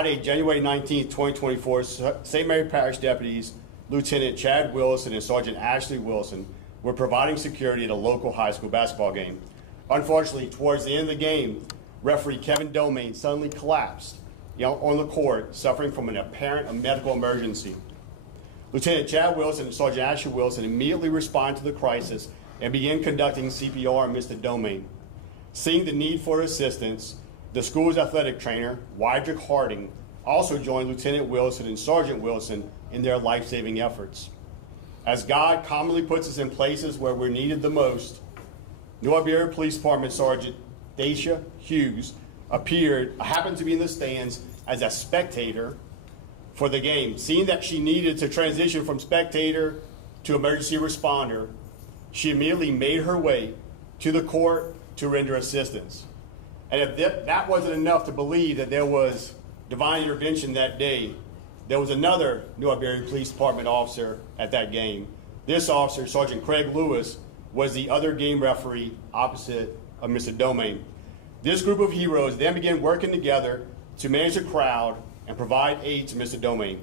Friday, January 19th, 2024, St. Mary Parish deputies Lieutenant Chad Wilson and Sergeant Ashley Wilson were providing security at a local high school basketball game. Unfortunately, towards the end of the game, referee Kevin Domain suddenly collapsed on the court, suffering from an apparent medical emergency. Lieutenant Chad Wilson and Sergeant Ashley Wilson immediately responded to the crisis and began conducting CPR on Mr. Domain. Seeing the need for assistance, the school's athletic trainer, Wydrick Harding, also joined Lieutenant Wilson and Sergeant Wilson in their life-saving efforts. As God commonly puts us in places where we're needed the most, New Iberia Police Department Sergeant Dacia Hughes happened to be in the stands as a spectator for the game. Seeing that she needed to transition from spectator to emergency responder, she immediately made her way to the court to render assistance. And if that wasn't enough to believe that there was divine intervention that day, there was another New Iberia Police Department officer at that game. This officer, Sergeant Craig Lewis, was the other game referee opposite of Mr. Domain. This group of heroes then began working together to manage the crowd and provide aid to Mr. Domain.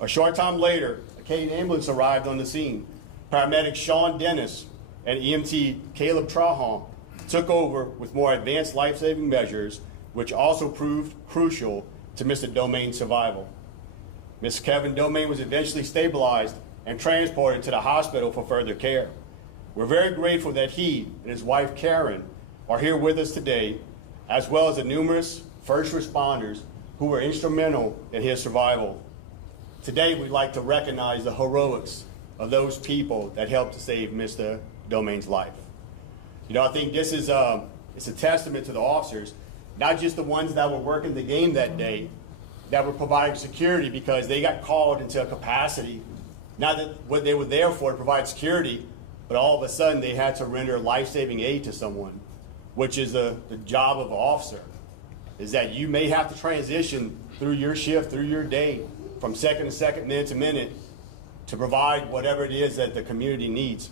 A short time later, a Canadian ambulance arrived on the scene. Paramedics Sean Dennis and EMT Caleb Trahan took over with more advanced life-saving measures, which also proved crucial to Mr. Domain's survival. Mr. Kevin Domain was eventually stabilized and transported to the hospital for further care. We're very grateful that he and his wife Karen are here with us today, as well as the numerous first responders who were instrumental in his survival. Today, we'd like to recognize the heroics of those people that helped to save Mr. Domain's life. You know, I think this is it's a testament to the officers, not just the ones that were working the game that day, that were providing security because they got called into a capacity, not that what they were there for to provide security, but all of a sudden they had to render life-saving aid to someone, which is the job of an officer, is that you may have to transition through your shift, through your day, from second to second, minute to minute, to provide whatever it is that the community needs.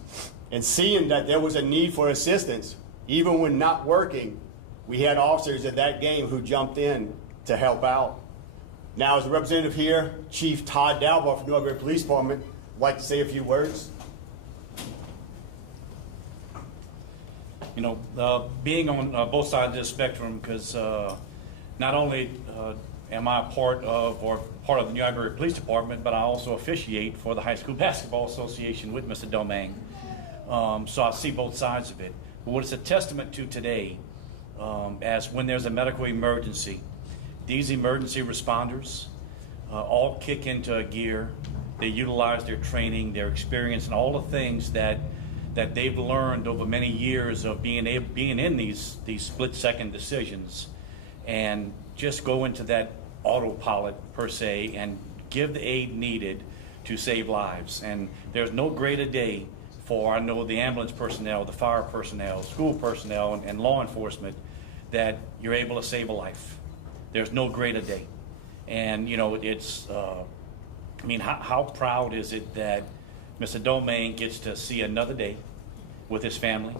And seeing that there was a need for assistance, even when not working, we had officers at that game who jumped in to help out. Now, as a representative here, Chief Todd Dalbar from New Iberia Police Department, would like to say a few words. You know, being on both sides of the spectrum, because not only am I part of the New Iberia Police Department, but I also officiate for the High School Basketball Association with Mr. Domain. So I see both sides of it. But what it's a testament to today, as when there's a medical emergency, these emergency responders all kick into a gear. They utilize their training, their experience, and all the things that they've learned over many years of being in these split-second decisions, and just go into that autopilot per se and give the aid needed to save lives. And there's no greater day for, I know, the ambulance personnel, the fire personnel, school personnel, and law enforcement, that you're able to save a life. There's no greater day. And, you know, it's, I mean, how proud is it that Mr. Domain gets to see another day with his family?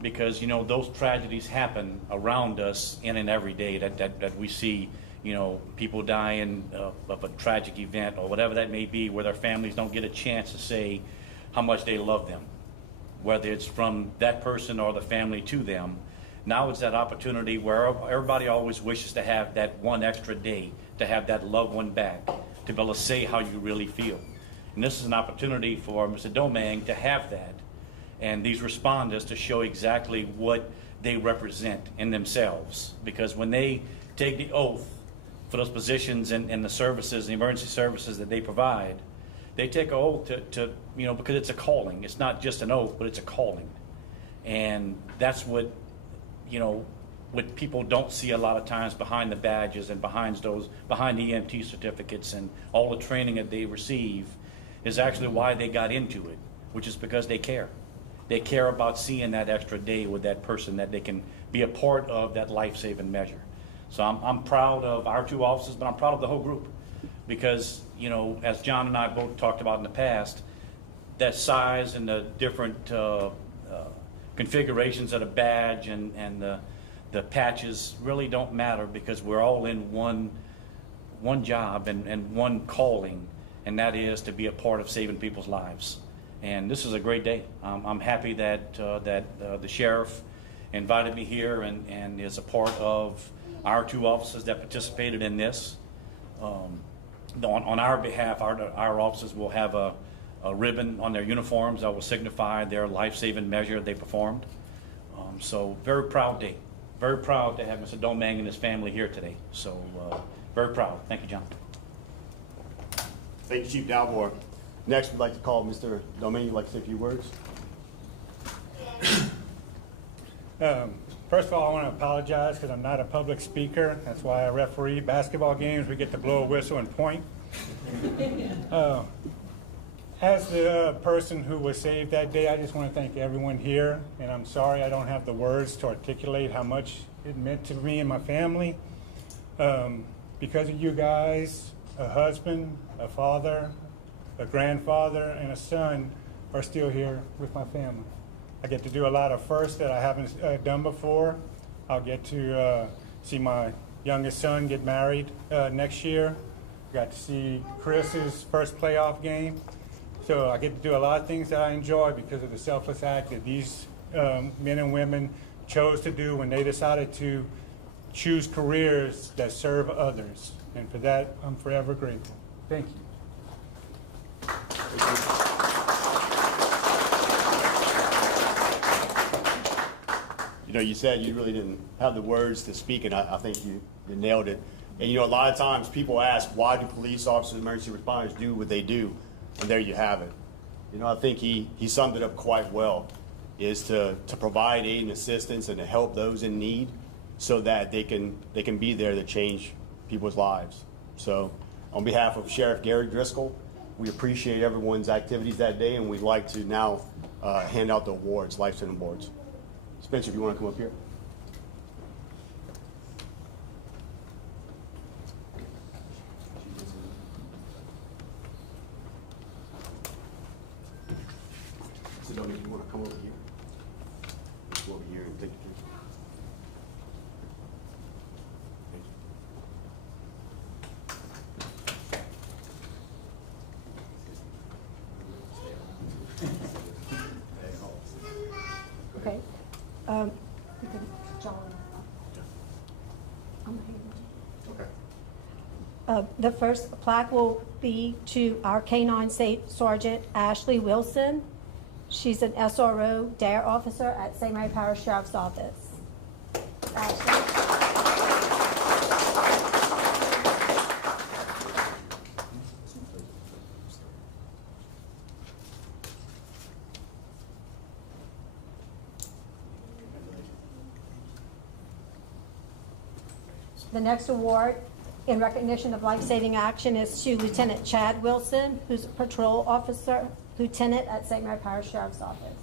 Because, you know, those tragedies happen around us in and every day that we see, you know, people dying of a tragic event or whatever that may be, where their families don't get a chance to say how much they love them, whether it's from that person or the family to them. Now it's that opportunity where everybody always wishes to have that one extra day, to have that loved one back, to be able to say how you really feel. And this is an opportunity for Mr. Domain to have that, and these responders to show exactly what they represent in themselves. Because when they take the oath for those positions and the services, the emergency services that they provide, they take an oath to, you know, because it's a calling. It's not just an oath, but it's a calling. And that's what, you know, what people don't see a lot of times behind the badges and behind the EMT certificates and all the training that they receive, is actually why they got into it, which is because they care. They care about seeing that extra day with that person, that they can be a part of that life-saving measure. So I'm proud of our two officers, but I'm proud of the whole group, because, you know, as John and I both talked about in the past, that size and the different configurations of the badge and the patches really don't matter, because we're all in one one job and one calling, and that is to be a part of saving people's lives. And this is a great day. I'm happy that the sheriff invited me here and is a part of our 2 officers that participated in this. On our behalf, our officers will have a ribbon on their uniforms that will signify their life-saving measure they performed. So very proud day. Very proud to have Mr. Domang and his family here today. So very proud. Thank you, John. Thank you, Chief Dalmore. Next, we'd like to call Mr. Domang. You'd like to say a few words? First of all, I want to apologize because I'm not a public speaker. That's why I referee basketball games. We get to blow a whistle and point. As the person who was saved that day, I just want to thank everyone here. And I'm sorry I don't have the words to articulate how much it meant to me and my family. Because of you guys, a husband, a father, a grandfather, and a son are still here with my family. I get to do a lot of firsts that I haven't done before. I'll get to see my youngest son get married next year. Got to see Chris's first playoff game. So I get to do a lot of things that I enjoy because of the selfless act that these men and women chose to do when they decided to choose careers that serve others. And for that, I'm forever grateful. Thank you. You know, you said you really didn't have the words to speak, and I think you nailed it. And, you know, a lot of times people ask, why do police officers, emergency responders do what they do? And there you have it. You know, I think he summed it up quite well, is to provide aid and assistance and to help those in need so that they can be there to change people's lives. So on behalf of Sheriff Gary Driscoll, we appreciate everyone's activities that day, and we'd like to now hand out the awards, life-saving awards. Spencer, if you want to come up here. So, Dominic, you want to come over here? Let's go over here and take your picture. Okay. John. Okay. The first plaque will be to our K-9 Sergeant Ashley Wilson. She's an SRO DARE officer at St. Mary Parish Sheriff's Office. Ashley. The next award in recognition of life-saving action is to Lieutenant Chad Wilson, who's a patrol officer, lieutenant at St. Mary Parish Sheriff's Office.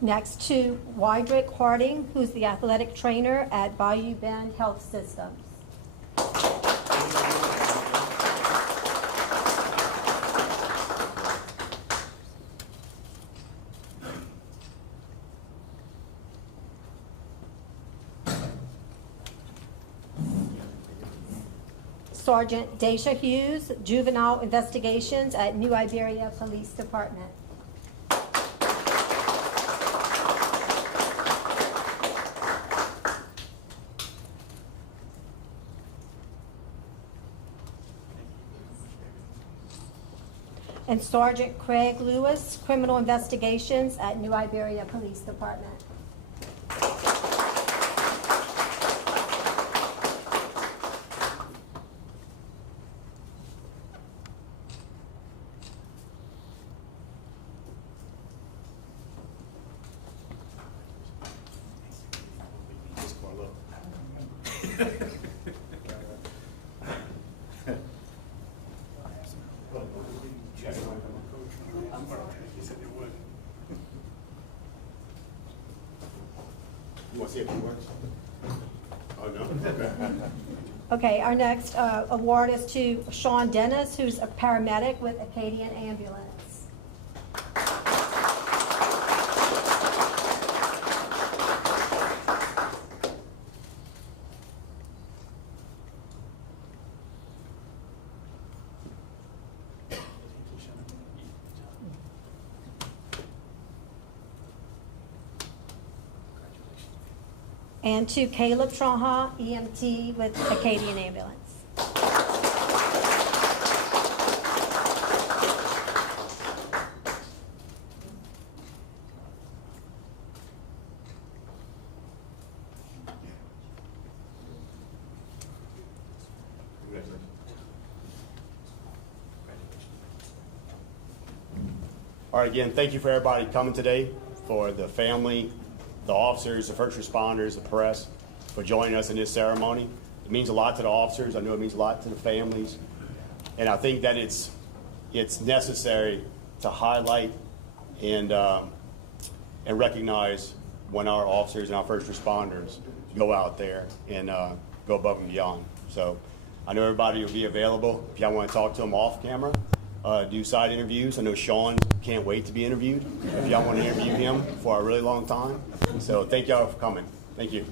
Next to Wydrick Harding, who's the athletic trainer at Bayou Bend Health Systems. Sergeant Dacia Hughes, Juvenile Investigations at New Iberia Police Department. And Sergeant Craig Lewis, Criminal Investigations at New Iberia Police Department. You want to say a few words? Oh, no? Okay. Okay, our next award is to Sean Dennis, who's a paramedic with Acadian Ambulance. And to Caleb Tronha, EMT with Acadian Ambulance. All right, again, thank you for everybody coming today, for the family, the officers, the first responders, the press, for joining us in this ceremony. It means a lot to the officers. I know it means a lot to the families. And I think that it's necessary to highlight and recognize when our officers and our first responders go out there and go above and beyond. So I know everybody will be available. If y'all want to talk to them off camera, do side interviews. I know Sean can't wait to be interviewed. If y'all want to interview him for a really long time. So thank y'all for coming. Thank you.